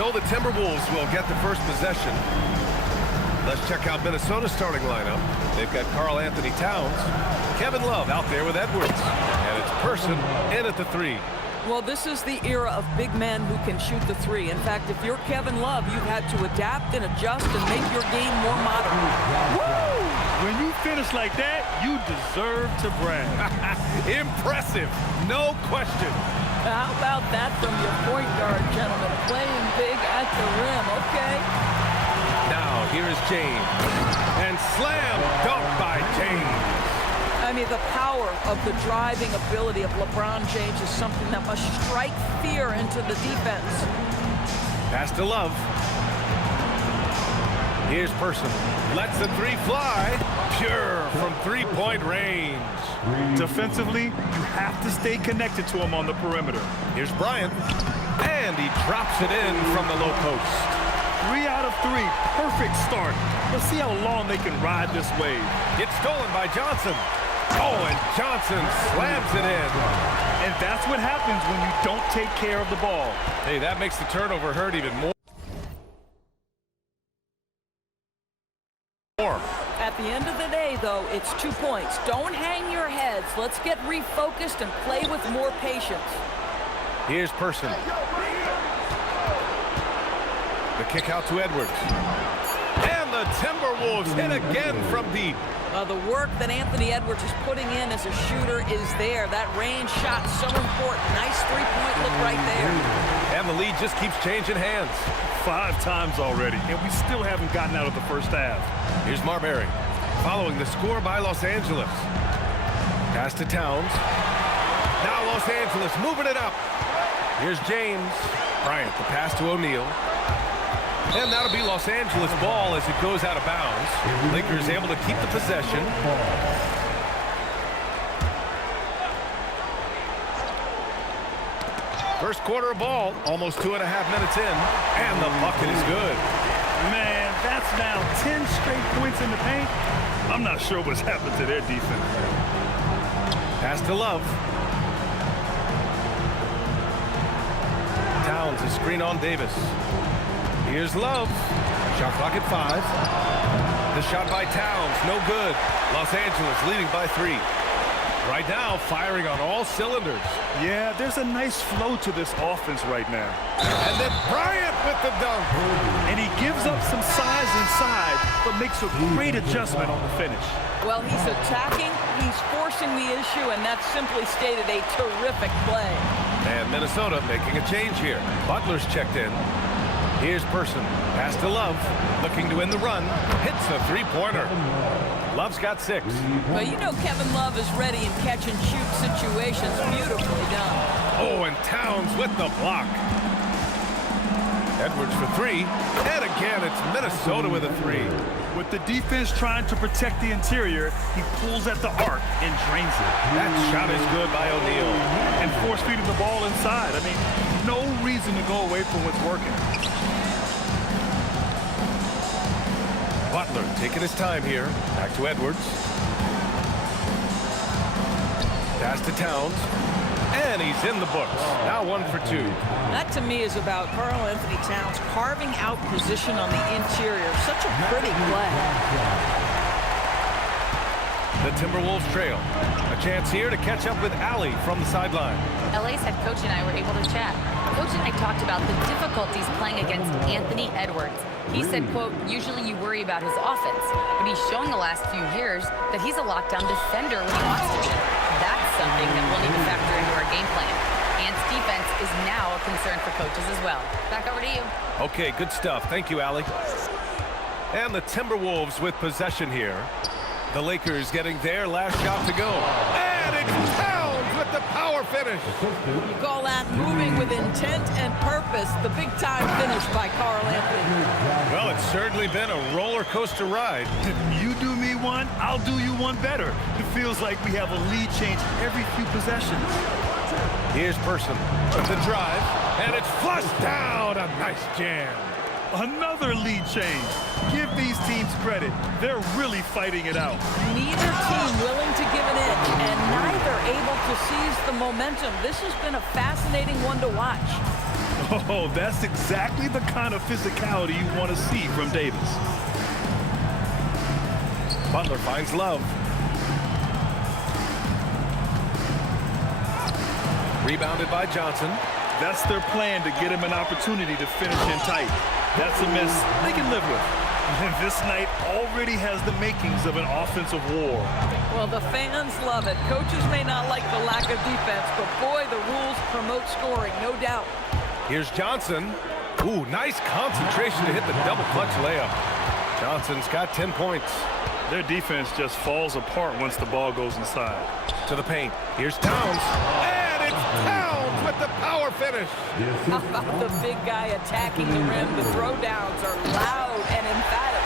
So the Timberwolves will get the first possession. Let's check out Minnesota's starting lineup. They've got Karl Anthony Towns, Kevin Love out there with Edwards, and it's Person in at the 3. Well, this is the era of big men who can shoot the 3. In fact, if you're Kevin Love, you've had to adapt and adjust and make your game more modern. Woo! When you finish like that, you deserve to brag. Impressive, no question. How about that from your point guard, gentlemen? Playing big at the rim, okay? Now, here is James. And slam dunk by James. I mean, the power of the driving ability of LeBron James is something that must strike fear into the defense. Pass to Love. Here's Person. Lets the 3 fly. Pure from three-point range. Defensively, you have to stay connected to him on the perimeter. Here's Bryant. And he drops it in from the low post. 3 out of 3. Perfect start. Let's see how long they can ride this wave. It's stolen by Johnson. Oh, and Johnson slams it in. And that's what happens when you don't take care of the ball. Hey, that makes the turnover hurt even more. At the end of the day, though, it's 2 points. Don't hang your heads. Let's get refocused and play with more patience. Here's Person. The kick out to Edwards. And the Timberwolves hit again from deep. The work that Anthony Edwards is putting in as a shooter is there. That range shot so important. Nice three-point look right there. And the lead just keeps changing hands. 5 times already, and we still haven't gotten out of the first half. Here's Marbury, following the score by Los Angeles. Pass to Towns. Now Los Angeles moving it up. Here's James. Bryant, the pass to O'Neal. And that'll be Los Angeles ball as it goes out of bounds. Lakers able to keep the possession. First quarter of ball, almost 2.5 minutes in, and the bucket is good. Man, that's now 10 straight points in the paint. I'm not sure what's happened to their defense. Pass to Love. Towns, a screen on Davis. Here's Love. Shot clock at 5. The shot by Towns, no good. Los Angeles leading by 3. Right now, firing on all cylinders. Yeah, there's a nice flow to this offense right now. And then Bryant with the dunk. And he gives up some size inside, but makes a great adjustment on the finish. Well, he's attacking, he's forcing the issue, and that's simply stated a terrific play. And Minnesota making a change here. Butler's checked in. Here's Person. Pass to Love. Looking to win the run. Hits the three-pointer. Love's got 6. Well, you know Kevin Love is ready in catch-and-shoot situations. Beautifully done. Oh, and Towns with the block. Edwards for 3. And again, it's Minnesota with a 3. With the defense trying to protect the interior, he pulls at the arc and drains it. That shot is good by O'Neal. And force-feeding the ball inside. I mean, no reason to go away from what's working. Butler taking his time here. Back to Edwards. Pass to Towns. And he's in the books. Now 1 for 2. That, to me, is about Karl Anthony Towns carving out position on the interior. Such a pretty play. The Timberwolves trail. A chance here to catch up with Allie from the sideline. LA's head coach and I were able to chat. Coach and I talked about the difficulties playing against Anthony Edwards. He said, quote, usually you worry about his offense, but he's shown the last few years that he's a lockdown defender when he wants to be. That's something that we'll need to factor into our game plan. Ant's defense is now a concern for coaches as well. Back over to you. Okay, good stuff. Thank you, Allie. And the Timberwolves with possession here. The Lakers getting their last shot to go. And it's Towns with the power finish. You call that moving with intent and purpose. The big-time finish by Karl Anthony. Well, it's certainly been a roller coaster ride. You do me one, I'll do you one better. It feels like we have a lead change every few possessions. Here's Person with the drive, and it's flushed down. A nice jam. Another lead change. Give these teams credit. They're really fighting it out. Neither team willing to give an inch, and neither able to seize the momentum. This has been a fascinating one to watch. Oh, that's exactly the kind of physicality you want to see from Davis. Butler finds Love. Rebounded by Johnson. That's their plan, to get him an opportunity to finish in tight. That's a miss they can live with. And this night already has the makings of an offensive war. Well, the fans love it. Coaches may not like the lack of defense, but boy, the rules promote scoring, no doubt. Here's Johnson. Ooh, nice concentration to hit the double clutch layup. Johnson's got 10 points. Their defense just falls apart once the ball goes inside. To the paint. Here's Towns. And it's Towns with the power finish. How about the big guy attacking the rim? The throwdowns are loud and emphatic.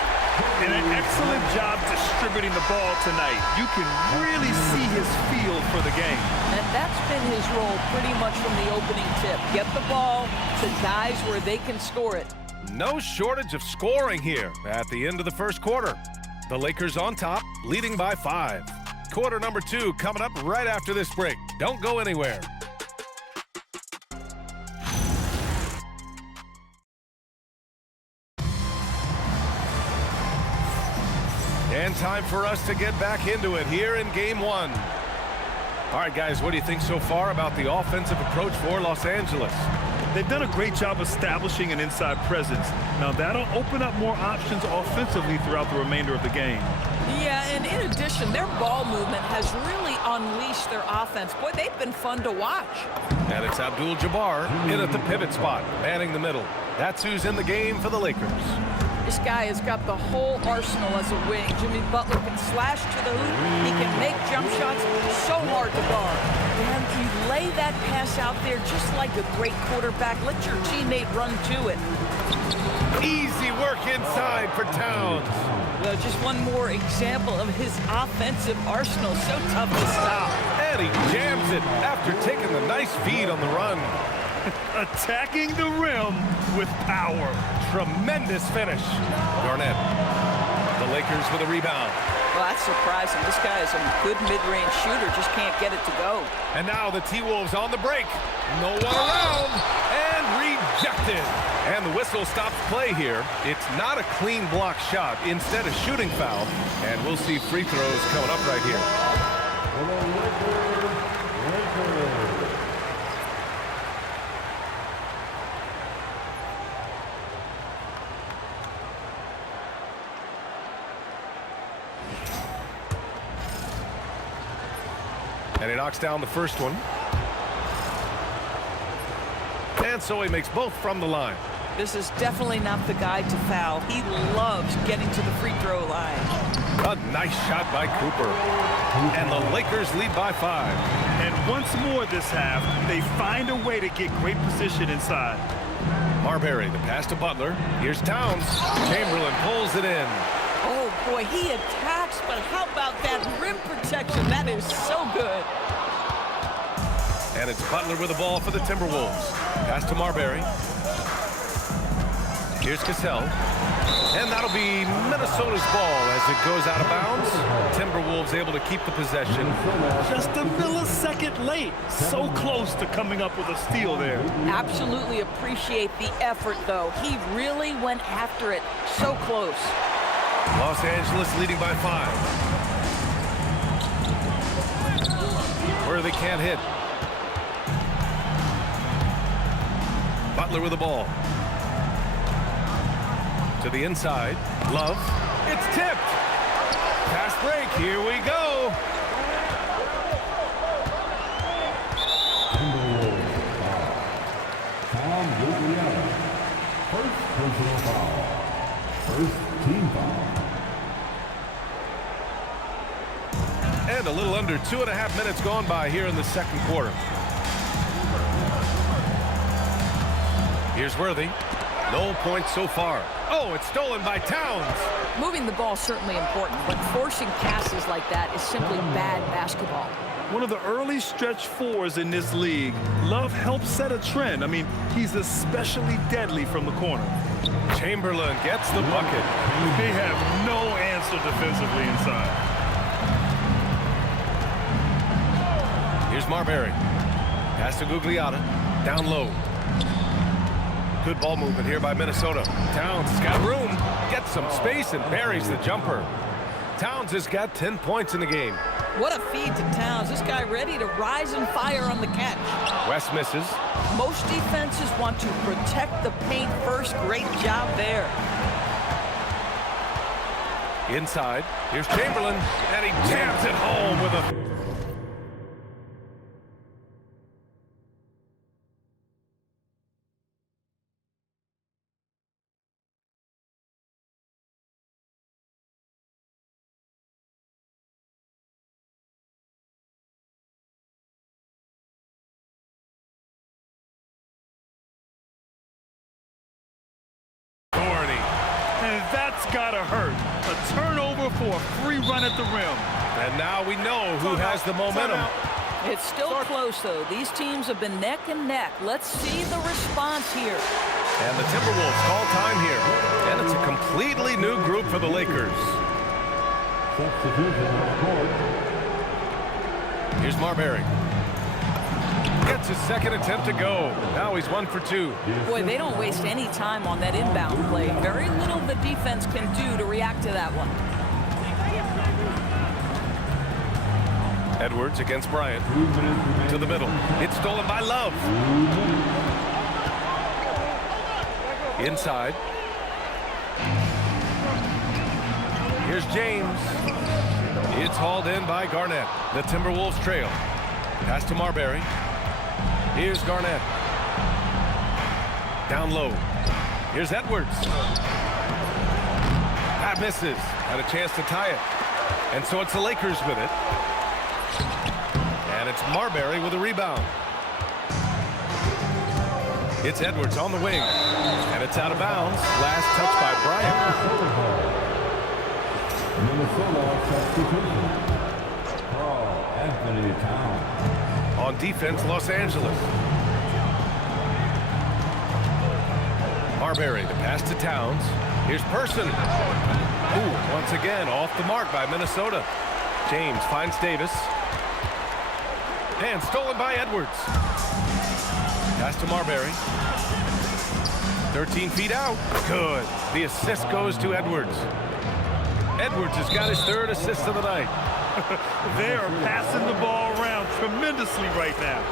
And an excellent job distributing the ball tonight. You can really see his feel for the game. And that's been his role pretty much from the opening tip. Get the ball to guys where they can score it. No shortage of scoring here at the end of the first quarter. The Lakers on top, leading by 5. Quarter number 2 coming up right after this break. Don't go anywhere. And time for us to get back into it here in Game 1. All right, guys, what do you think so far about the offensive approach for Los Angeles? They've done a great job establishing an inside presence. Now, that'll open up more options offensively throughout the remainder of the game. Yeah, and in addition, their ball movement has really unleashed their offense. Boy, they've been fun to watch. And it's Abdul Jabbar in at the pivot spot, manning the middle. That's who's in the game for the Lakers. This guy has got the whole arsenal as a wing. Jimmy Butler can slash to the hoop. He can make jump shots so hard to guard. And you lay that pass out there just like a great quarterback. Let your teammate run to it. Easy work inside for Towns. Well, just one more example of his offensive arsenal. So tough to stop. And he jams it after taking the nice feed on the run. Attacking the rim with power. Tremendous finish. Garnette. The Lakers with a rebound. Well, that's surprising. This guy is a good mid-range shooter, just can't get it to go. And now the T-Wolves on the break. No one around. And rejected. And the whistle stops play here. It's not a clean block shot. Instead, a shooting foul. And we'll see free throws coming up right here. And he knocks down the first one. And so he makes both from the line. This is definitely not the guy to foul. He loves getting to the free throw line. A nice shot by Cooper. And the Lakers lead by 5. And once more this half, they find a way to get great position inside. Marbury, the pass to Butler. Here's Towns. Chamberlain pulls it in. Oh, boy, he attacks, but how about that rim protection? That is so good. And it's Butler with the ball for the Timberwolves. Pass to Marbury. Here's Cassell. And that'll be Minnesota's ball as it goes out of bounds. Timberwolves able to keep the possession. Just a millisecond late. So close to coming up with a steal there. Absolutely appreciate the effort, though. He really went after it. So close. Los Angeles leading by 5. Where they can't hit. Butler with the ball. To the inside. Love. It's tipped. Fast break. Here we go. First personal foul. First team foul. And a little under 2.5 minutes gone by here in the second quarter. Here's Worthy. No points so far. Oh, it's stolen by Towns. Moving the ball is certainly important, but forcing passes like that is simply bad basketball. One of the early stretch fours in this league. Love helps set a trend. I mean, he's especially deadly from the corner. Chamberlain gets the bucket. They have no answer defensively inside. Here's Marbury. Pass to Gugliotta. Down low. Good ball movement here by Minnesota. Towns has got room, gets some space, and buries the jumper. Towns has got 10 points in the game. What a feed to Towns. This guy ready to rise and fire on the catch. West misses. Most defenses want to protect the paint first. Great job there. Inside, here's Chamberlain, and he jams it home with a... And that's gotta hurt. A turnover for a free run at the rim. And now we know who has the momentum. It's still close, though. These teams have been neck and neck. Let's see the response here. And the Timberwolves call time here. And it's a completely new group for the Lakers. Substitution on court. Here's Marbury. Gets his second attempt to go. Now he's 1 for 2. Boy, they don't waste any time on that inbound play. Very little the defense can do to react to that one. Edwards against Bryant. To the middle. It's stolen by Love. Inside. Here's James. It's hauled in by Garnett. The Timberwolves trail. Pass to Marbury. Here's Garnett. Down low. Here's Edwards. That misses. Had a chance to tie it. And so it's the Lakers with it. And it's Marbury with a rebound. It's Edwards on the wing. And it's out of bounds. Last touch by Bryant. Minnesota substitution. Karl Anthony Towns. On defense, Los Angeles. Marbury, the pass to Towns. Here's Person. Ooh, once again, off the mark by Minnesota. James finds Davis. And stolen by Edwards. Pass to Marbury. 13 feet out. Good. The assist goes to Edwards. Edwards has got his third assist of the night. They are passing the ball around tremendously right now.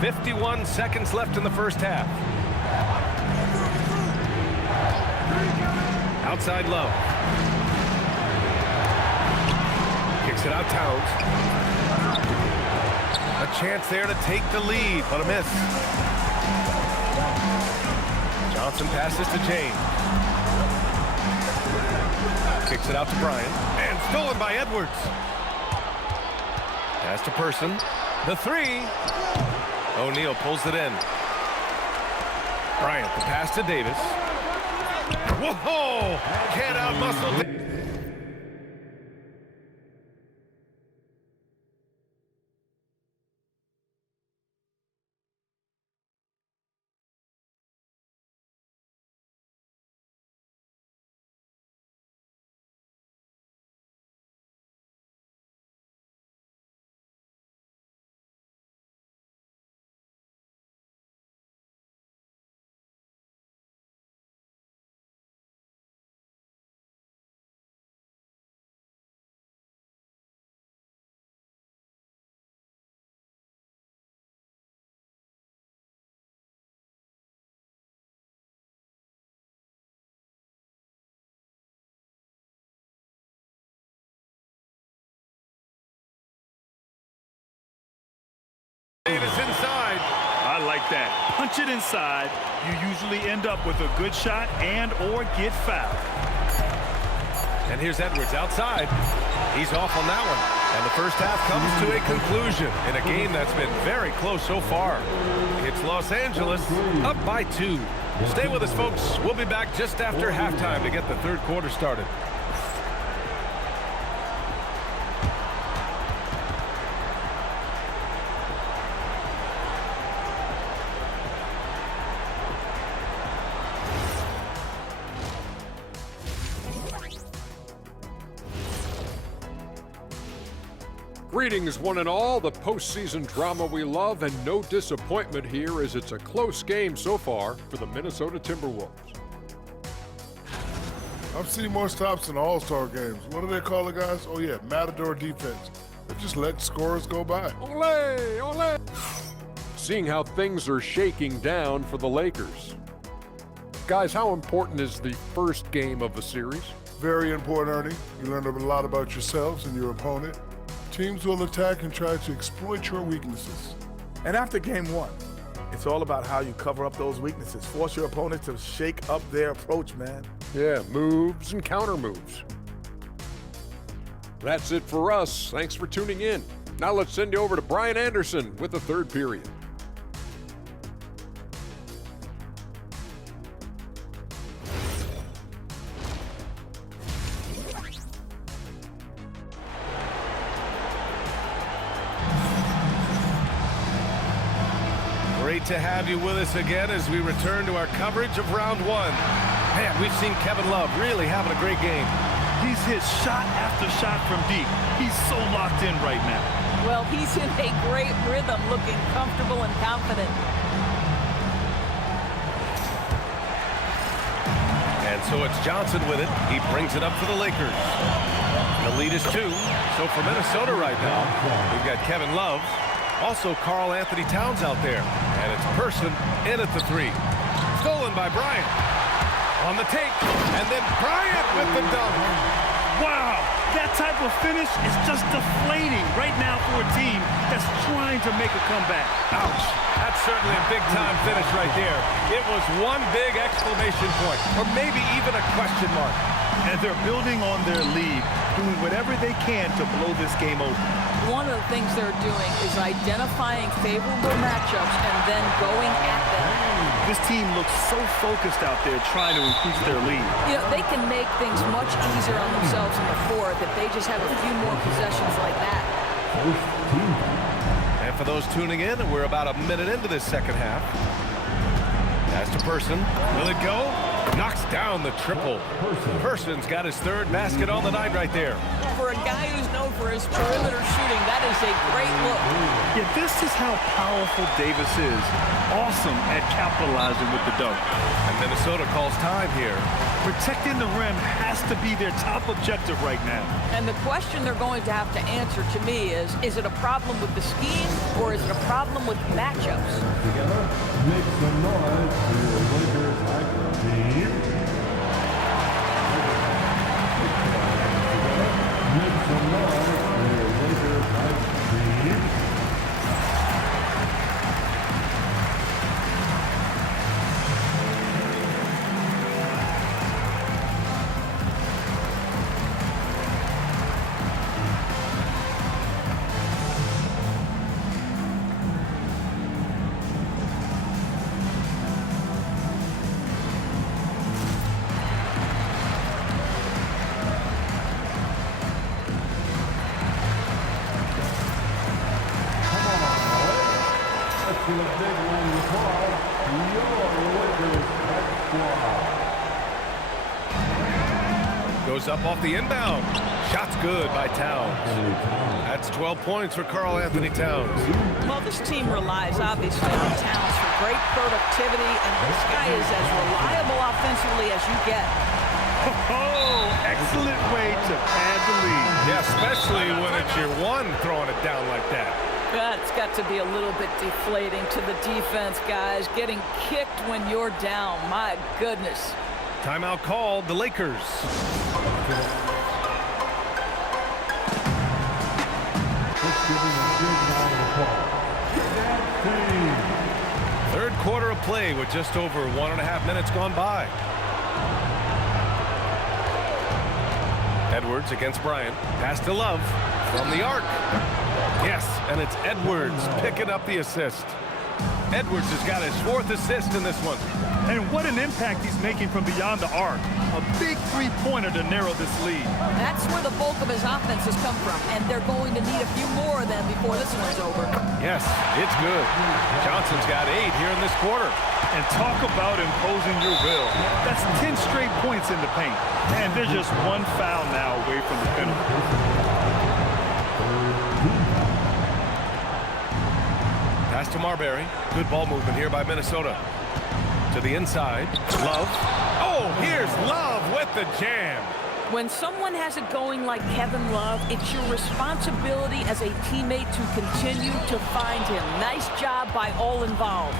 51 seconds left in the first half. Outside Love. Kicks it out Towns. A chance there to take the lead, but a miss. Johnson passes to James. Kicks it out to Bryant. And stolen by Edwards. Pass to Person. The three. O'Neal pulls it in. Bryant, the pass to Davis. Whoa! Can't outmuscle. Davis inside. I like that. Punch it inside. You usually end up with a good shot and or get fouled. And here's Edwards outside. He's off on that one. And the first half comes to a conclusion in a game that's been very close so far. It's Los Angeles up by 2. Stay with us, folks. We'll be back just after halftime to get the third quarter started. Greetings, one and all. The postseason drama we love, and no disappointment here as it's a close game so far for the Minnesota Timberwolves. I've seen more stops in All-Star games. What do they call the guys? Oh, yeah, Matador defense. They just let scorers go by. Ole, ole. Seeing how things are shaking down for the Lakers. Guys, how important is the first game of a series? Very important, Ernie. You learn a lot about yourselves and your opponent. Teams will attack and try to exploit your weaknesses. And after game one, it's all about how you cover up those weaknesses. Force your opponent to shake up their approach, man. Yeah, moves and counter moves. That's it for us. Thanks for tuning in. Now let's send you over to Bryant Anderson with the third period. Great to have you with us again as we return to our coverage of round one. Man, we've seen Kevin Love really having a great game. He's hit shot after shot from deep. He's so locked in right now. Well, he's in a great rhythm, looking comfortable and confident. And so it's Johnson with it. He brings it up for the Lakers. The lead is 2. So for Minnesota right now, we've got Kevin Love. Also, Karl Anthony Towns out there. And it's Person in at the 3. Stolen by Bryant. On the take. And then Bryant with the dunk. Wow, that type of finish is just deflating right now for a team that's trying to make a comeback. Ouch. That's certainly a big-time finish right there. It was one big exclamation point, or maybe even a question mark. And they're building on their lead, doing whatever they can to blow this game open. One of the things they're doing is identifying favorable matchups and then going at them. This team looks so focused out there trying to increase their lead. You know, they can make things much easier on themselves in the fourth if they just have a few more possessions like that. And for those tuning in, we're about a minute into this second half. Pass to Person. Will it go? Knocks down the triple. Person's got his third basket on the night right there. For a guy who's known for his perimeter shooting, that is a great look. Yeah, this is how powerful Davis is. Awesome at capitalizing with the dunk. And Minnesota calls time here. Protecting the rim has to be their top objective right now. And the question they're going to have to answer to me is it a problem with the scheme or is it a problem with matchups? Together, make some noise for your Lakers Lakers team. Make some noise for your Lakers Lakers team. To a big round of applause to your Lakers squad. Goes up off the inbound. Shot's good by Towns. That's 12 points for Karl Anthony Towns. Well, this team relies obviously on Towns for great productivity, and this guy is as reliable offensively as you get. Oh, excellent way to pad the lead. Yeah, especially when it's your one throwing it down like that. That's got to be a little bit deflating to the defense, guys. Getting kicked when you're down. My goodness. Timeout called, the Lakers. Let's give him a big round of applause. That team. Third quarter of play with just over 1.5 minutes gone by. Edwards against Bryant. Pass to Love from the arc. Yes, and it's Edwards picking up the assist. Edwards has got his 4th assist in this one. And what an impact he's making from beyond the arc. A big three-pointer to narrow this lead. That's where the bulk of his offense has come from, and they're going to need a few more of them before this one's over. Yes, it's good. Johnson's got 8 here in this quarter. And talk about imposing your will. That's 10 straight points in the paint. And they're just one foul now away from the penalty. Pass to Marbury. Good ball movement here by Minnesota. To the inside. Love. Oh, here's Love with the jam. When someone has it going like Kevin Love, it's your responsibility as a teammate to continue to find him. Nice job by all involved.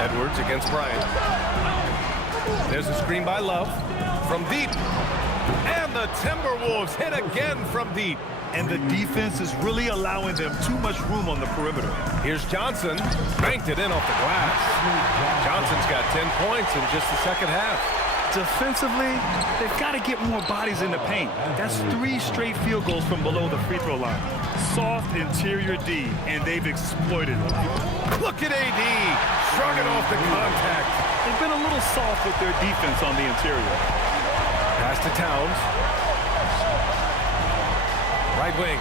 Edwards against Bryant. There's a screen by Love from deep. And the Timberwolves hit again from deep. And the defense is really allowing them too much room on the perimeter. Here's Johnson. Banked it in off the glass. Johnson's got 10 points in just the second half. Defensively, they've got to get more bodies in the paint. That's 3 straight field goals from below the free throw line. Soft interior D, and they've exploited it. Look at AD. Shrugging off the contact. They've been a little soft with their defense on the interior. Pass to Towns. Right wing.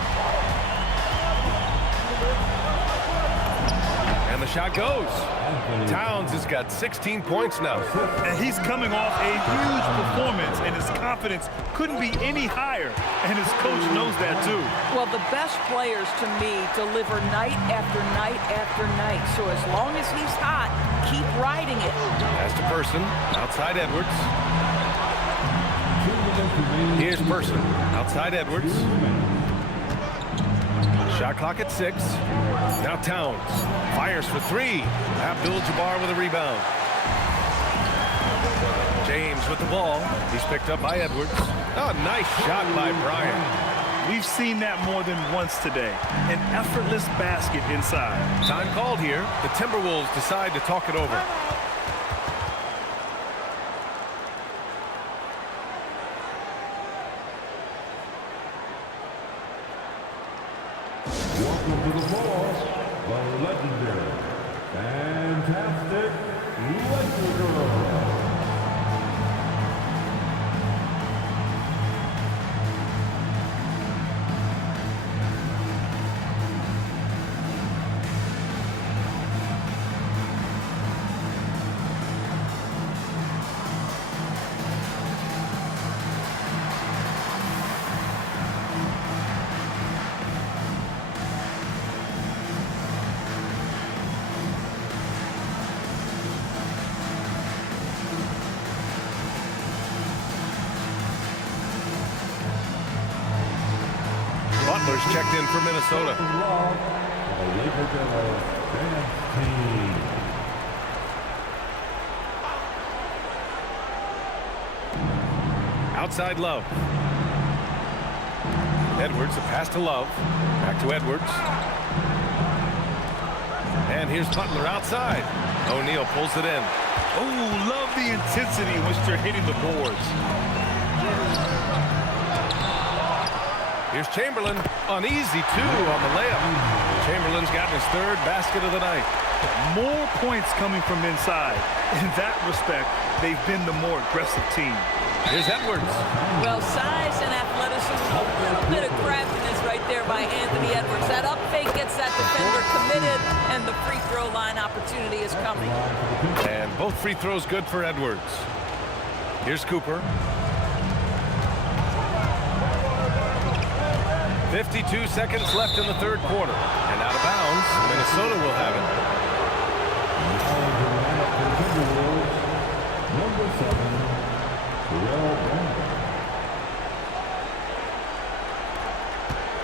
And the shot goes. Towns has got 16 points now. And he's coming off a huge performance, and his confidence couldn't be any higher. And his coach knows that, too. Well, the best players, to me, deliver night after night after night. So as long as he's hot, keep riding it. Pass to Person. Outside Edwards. Here's Person. Outside Edwards. Shot clock at 6. Now Towns fires for 3. Abdul Jabbar with a rebound. James with the ball. He's picked up by Edwards. Oh, nice shot by Bryant. We've seen that more than once today. An effortless basket inside. Time called here. The Timberwolves decide to talk it over. Welcome to the ball, the legendary, fantastic Laker. Butler's checked in for Minnesota. Outside Love. Edwards, a pass to Love. Back to Edwards. And here's Butler outside. O'Neal pulls it in. Oh, love the intensity in which they're hitting the boards. Here's Chamberlain, an easy 2 on the layup. Chamberlain's gotten his 3rd basket of the night. More points coming from inside. In that respect, they've been the more aggressive team. Here's Edwards. Well, size and athleticism, a little bit of craftiness right there by Anthony Edwards. That up fake gets that defender committed, and the free throw line opportunity is coming. And both free throws good for Edwards. Here's Cooper. 52 seconds left in the 3rd quarter. And out of bounds, Minnesota will have it. Number 7, Bryant.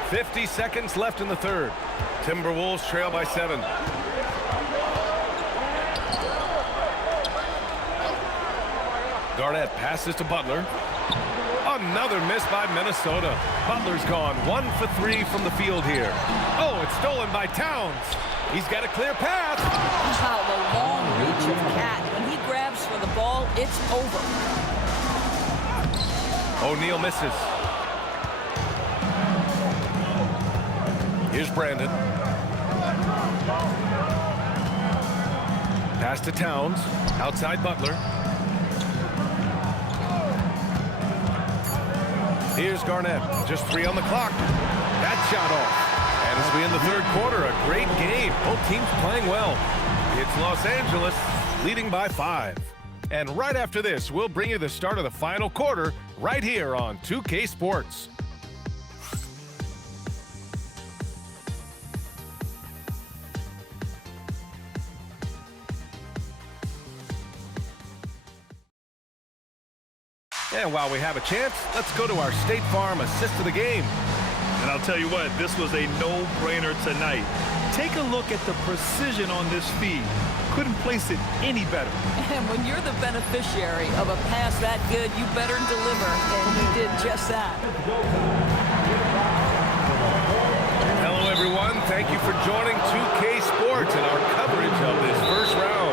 50 seconds left in the 3rd. Timberwolves trail by 7. Garnette passes to Butler. Another miss by Minnesota. Butler's gone 1 for 3 from the field here. Oh, it's stolen by Towns. He's got a clear path. Wow, the long reach of Cat. When he grabs for the ball, it's over. O'Neal misses. Here's Brandon. Pass to Towns. Outside Butler. Here's Garnett. Just 3 on the clock. That shot off. And as we end the 3rd quarter, a great game. Both teams playing well. It's Los Angeles leading by 5. And right after this, we'll bring you the start of the final quarter right here on 2K Sports. And while we have a chance, let's go to our State Farm assist of the game. And I'll tell you what, this was a no-brainer tonight. Take a look at the precision on this feed. Couldn't place it any better. And when you're the beneficiary of a pass that good, you better deliver, and he did just that. Hello, everyone. Thank you for joining 2K Sports and our coverage of this first round.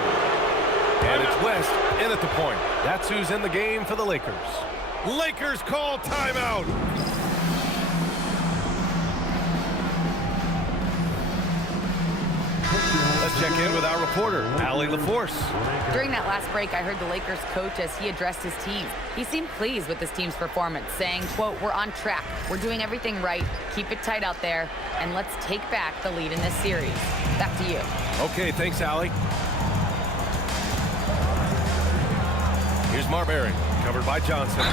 And it's West in at the point. That's who's in the game for the Lakers. Lakers call timeout. Let's check in with our reporter, Allie LaForce. During that last break, I heard the Lakers coach as he addressed his team. He seemed pleased with his team's performance, saying, quote, "We're on track. We're doing everything right. Keep it tight out there, and let's take back the lead in this series." Back to you. Okay, thanks, Allie. Here's Marbury, covered by Johnson.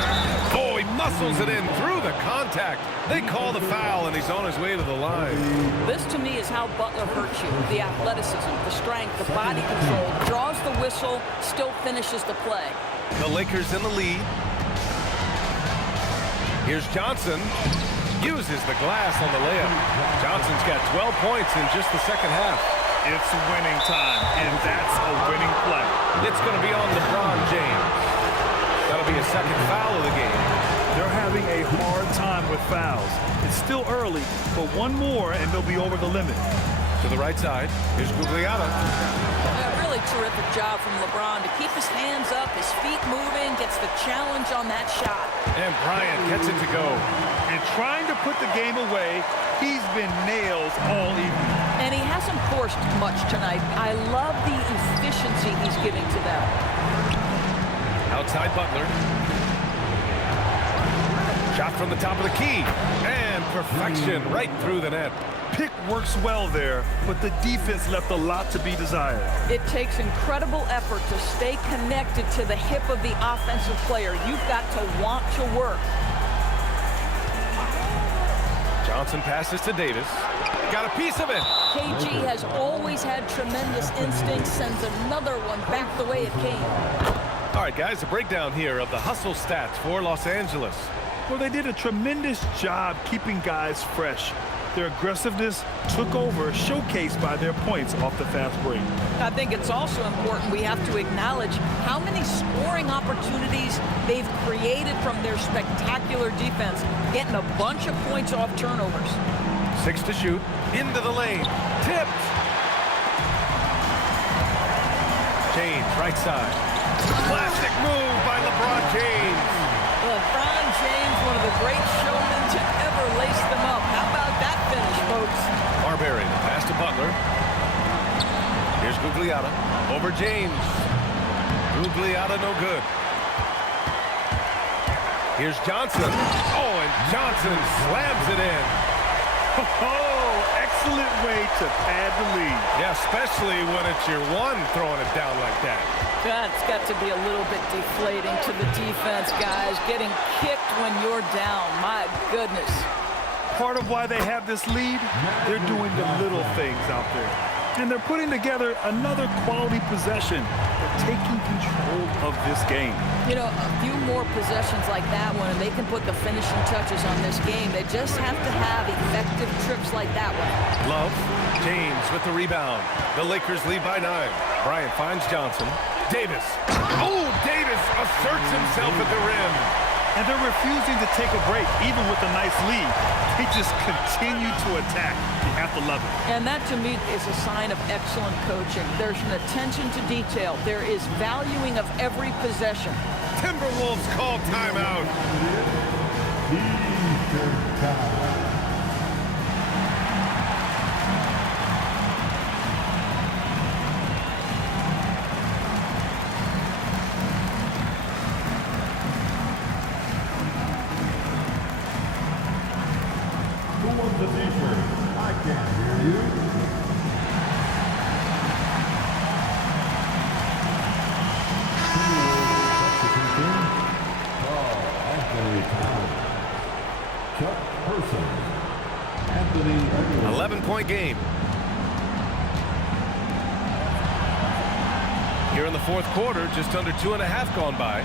Oh, he muscles it in through the contact. They call the foul, and he's on his way to the line. This, to me, is how Butler hurts you. The athleticism, the strength, the body control. Draws the whistle, still finishes the play. The Lakers in the lead. Here's Johnson. Uses the glass on the layup. Johnson's got 12 points in just the second half. It's winning time, and that's a winning play. It's going to be on LeBron James. That'll be a second foul of the game. They're having a hard time with fouls. It's still early, but one more and they'll be over the limit. To the right side, here's Gugliotta. A really terrific job from LeBron to keep his hands up, his feet moving, gets the challenge on that shot. And Bryant gets it to go. And trying to put the game away, he's been nails all evening. And he hasn't forced much tonight. I love the efficiency he's giving to them. Outside Butler. Shot from the top of the key. And perfection right through the net. Pick works well there, but the defense left a lot to be desired. It takes incredible effort to stay connected to the hip of the offensive player. You've got to want to work. Johnson passes to Davis. Got a piece of it. KG has always had tremendous instincts, sends another one back the way it came. All right, guys, a breakdown here of the hustle stats for Los Angeles. Well, they did a tremendous job keeping guys fresh. Their aggressiveness took over, showcased by their points off the fast break. I think it's also important we have to acknowledge how many scoring opportunities they've created from their spectacular defense, getting a bunch of points off turnovers. 6 to shoot. Into the lane. Tipped. James, right side. Classic move by LeBron James. LeBron James, one of the great showmen to ever lace them up. How about that finish, folks? Marbury, pass to Butler. Here's Gugliotta. Over James. Gugliotta no good. Here's Johnson. Oh, and Johnson slams it in. Oh, excellent way to pad the lead. Yeah, especially when it's your one throwing it down like that. That's got to be a little bit deflating to the defense, guys. Getting kicked when you're down. My goodness. Part of why they have this lead, they're doing the little things out there. And they're putting together another quality possession. They're taking control of this game. You know, a few more possessions like that one, and they can put the finishing touches on this game. They just have to have effective trips like that one. Love. James with the rebound. The Lakers lead by 9. Bryant finds Johnson. Davis. Oh, Davis asserts himself at the rim. And they're refusing to take a break, even with a nice lead. They just continue to attack. You have to love it. And that, to me, is a sign of excellent coaching. There's an attention to detail. There is valuing of every possession. Timberwolves call timeout. The defense. I can't hear you. Anthony. 11-point game. Here in the fourth quarter, just under 2.5 gone by.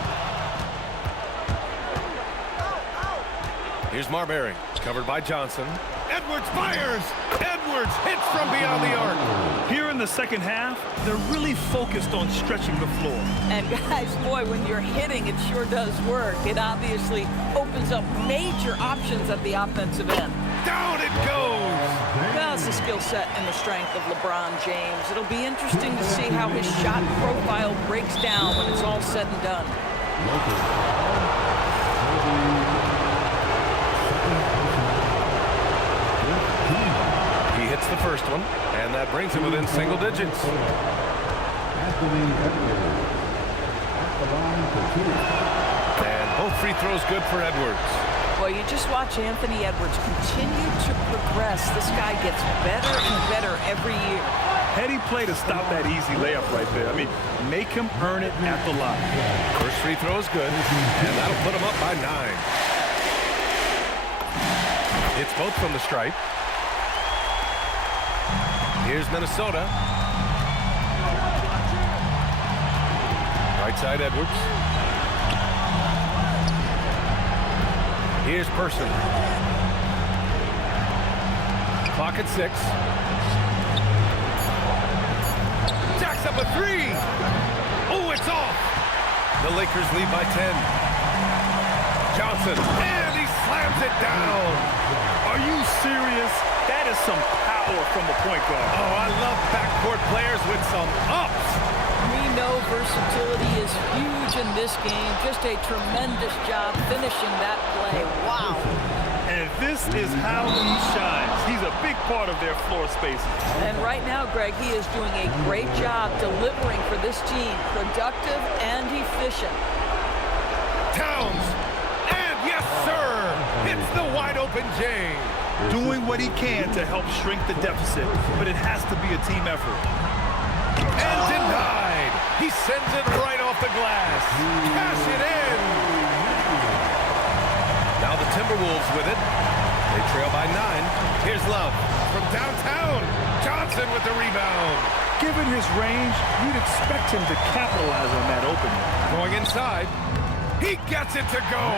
movement. Here's Marbury, covered by Johnson. Edwards fires! Edwards hits from beyond the arc. Here in the second half, they're really focused on stretching the floor. And guys, boy, when you're hitting, it sure does work. It obviously opens up major options at the offensive end. Down it goes! Well, it's the skill set and the strength of LeBron James. It'll be interesting to see how his shot profile breaks down when it's all said and done. He hits the first one, and that brings him within single digits. And both free throws good for Edwards. Well, you just watch Anthony Edwards continue to progress. This guy gets better and better every year. Heady play to stop that easy layup right there. I mean, make him earn it at the line. First free throw is good, and that'll put him up by 9. It's both from the stripe. Here's Minnesota. Right side Edwards. Here's Person. Clock at 6. Jacks up a 3. Oh, it's off. The Lakers lead by 10. Johnson, and he slams it down. Are you serious? That is some power from the point guard. Oh, I love backcourt players with some ups. We know versatility is huge in this game. Just a tremendous job finishing that play. Wow. And this is how he shines. He's a big part of their floor space. And right now, Greg, he is doing a great job delivering for this team. Productive and efficient. Towns, and yes, sir, hits the wide open James. Doing what he can to help shrink the deficit, but it has to be a team effort. And denied. He sends it right off the glass. Cash it in. Now the Timberwolves with it. They trail by 9. Here's Love from downtown. Johnson with the rebound. Given his range, you'd expect him to capitalize on that opening. Going inside. He gets it to go.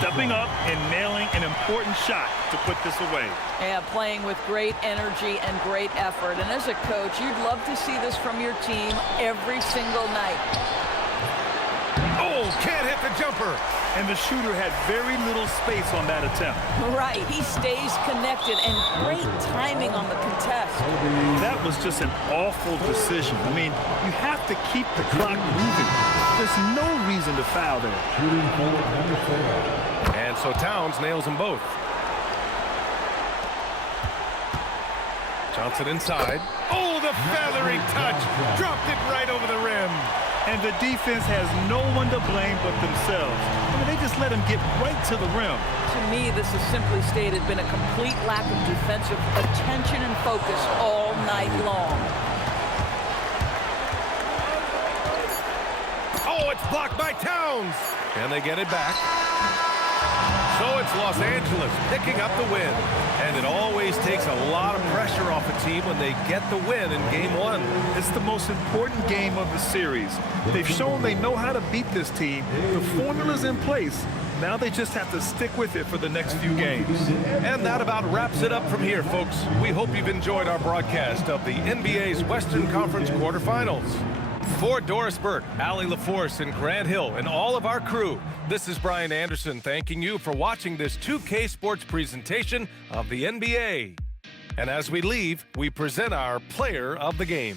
Stepping up and nailing an important shot to put this away. Yeah, playing with great energy and great effort. And as a coach, you'd love to see this from your team every single night. Oh, can't hit the jumper. And the shooter had very little space on that attempt. Right, he stays connected, and great timing on the contest. That was just an awful decision. I mean, you have to keep the clock moving. There's no reason to foul there. And so Towns nails them both. Johnson inside. Oh, the feathery touch. Dropped it right over the rim. And the defense has no one to blame but themselves. I mean, they just let him get right to the rim. To me, this has simply stated been a complete lack of defensive attention and focus all night long. Oh, it's blocked by Towns. And they get it back. So it's Los Angeles picking up the win. And it always takes a lot of pressure off a team when they get the win in Game 1. It's the most important game of the series. They've shown they know how to beat this team. The formula's in place. Now they just have to stick with it for the next few games. And that about wraps it up from here, folks. We hope you've enjoyed our broadcast of the NBA's Western Conference quarterfinals. For Doris Burke, Allie LaForce, and Grant Hill, and all of our crew, this is Brian Anderson thanking you for watching this 2K Sports presentation of the NBA. And as we leave, we present our player of the game.